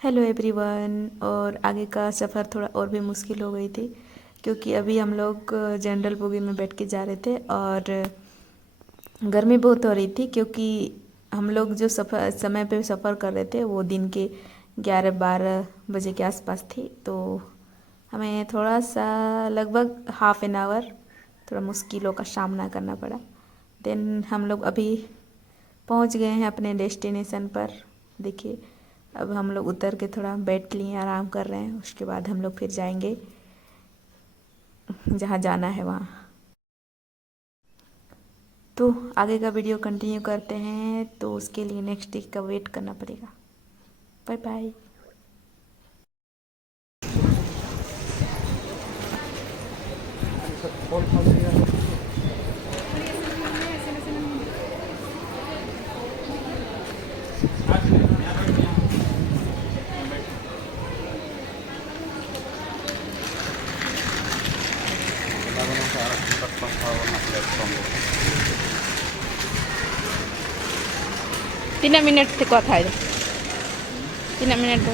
Hello everyone. और आगे का सफ़र थोड़ा और भी मुश्किल हो गई थी क्योंकि अभी हम लोग जनरल बोगी में बैठ के जा रहे थे और गर्मी बहुत हो रही थी क्योंकि हम लोग जो सफ़र समय पे सफ़र कर रहे थे वो दिन के 11-12 बजे के आसपास थी। तो हमें थोड़ा सा लगभग हाफ एन आवर थोड़ा मुश्किलों का सामना करना पड़ा। देन हम लोग अभी पहुंच गए हैं अपने डेस्टिनेशन पर। देखिए अब हम लोग उतर के थोड़ा बैठ लिए, आराम कर रहे हैं। उसके बाद हम लोग फिर जाएंगे जहाँ जाना है वहाँ। तो आगे का वीडियो कंटिन्यू करते हैं, तो उसके लिए नेक्स्ट वीक का वेट करना पड़ेगा। Bye bye. 3 minute কথা হয়, 3 minute